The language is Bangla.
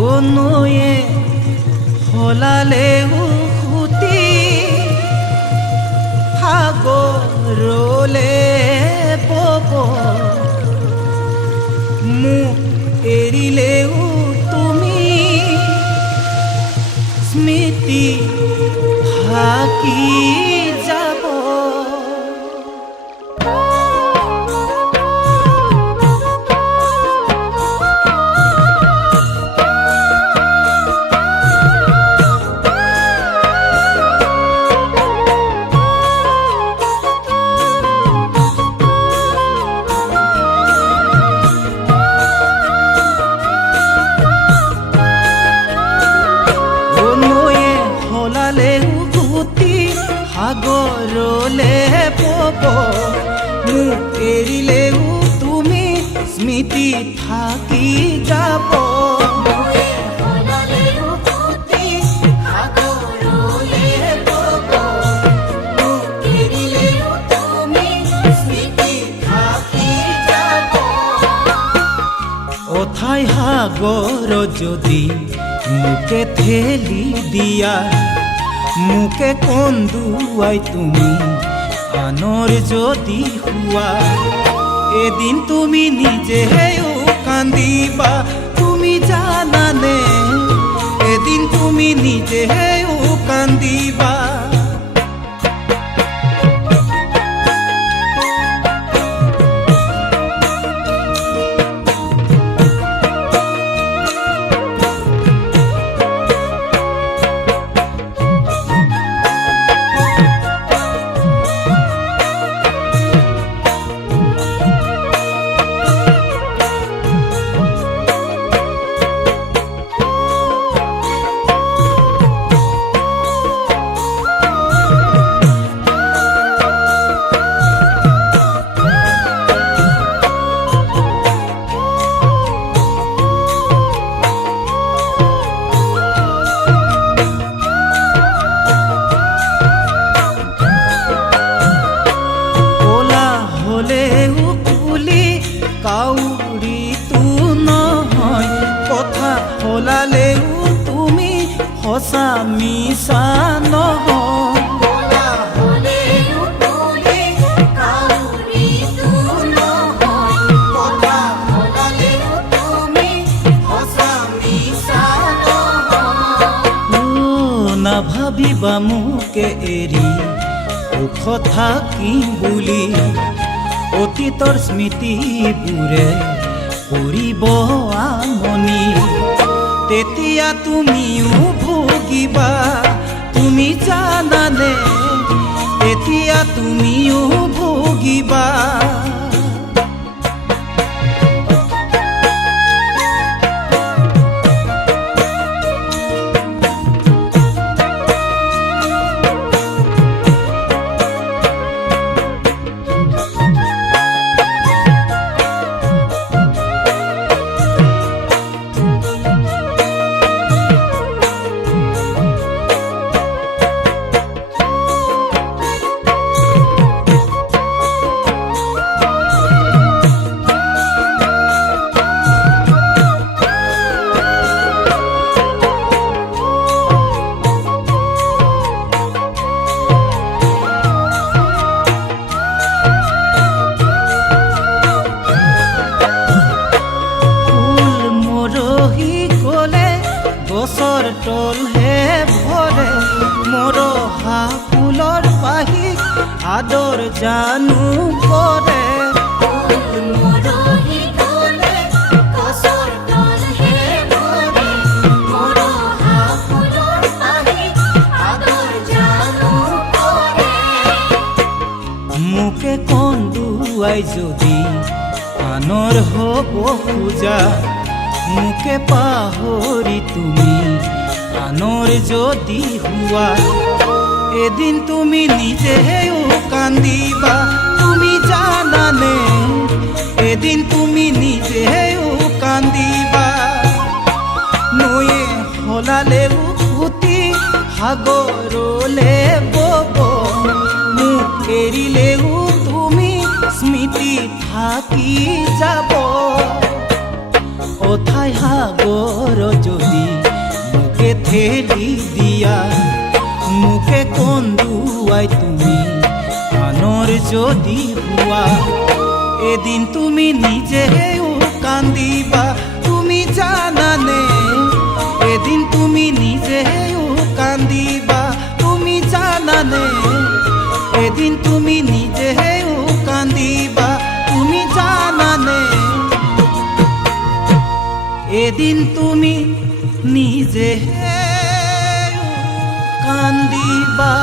ও নয়ে হলালে উহুতি সাগৰলে পব মোক এৰিলেও তুমি স্মৃতি থাকি সাগৰলে পব মোক এৰিলেও তুমি স্মৃতি থাকি যাব অথাই সাগৰ যদি মোকে ঠেলি দিয়া মোকে কন্দুৱাই তুমি? আনৰ যদি হোৱা এদিন তুমি নিজেও কান্দিবা। তুমি জানানে, এদিন তুমি নিজেও কান্দিবা। মিছা নহয় কথা সলালেও তুমি সঁচা মিছা নহয় নাভাবিবা মোকে এৰি সুখ থাকিম বুলি অতীতৰ স্মৃতিবোৰে পৰিব আমনি। তেতিয়া তুমিও ভুগিবা তুমি জানানে তেতিয়া তুমিও ভুগিবা। মৰহি গলে গছৰ তলহে ভৰে মৰহা ফুলৰ পাহি আদৰ জানো কৰে মোকে কন্দুৱাই যদি আনৰ হ'ব খোজা মোকে পাহৰি তুমি আনৰ যদি হোৱা এদিন তুমি নিজেও কান্দিবা, তুমি জানানে এদিন তুমি নিজেও কান্দিবা। নয়ে সলালেও ফুটি সাগৰলে বব মোক এৰিলেও তুমি স্মৃতি থাকি যাব। অথাই হাগর যদি ঠেলি দিয়া? মুখে কোন দুয়াই তুমি? আনর যদি হুয়া? এদিন তুমি নিজেও কান্দিবা। তুমি জানানে এদিন তুমি নিজে কান্দিবা।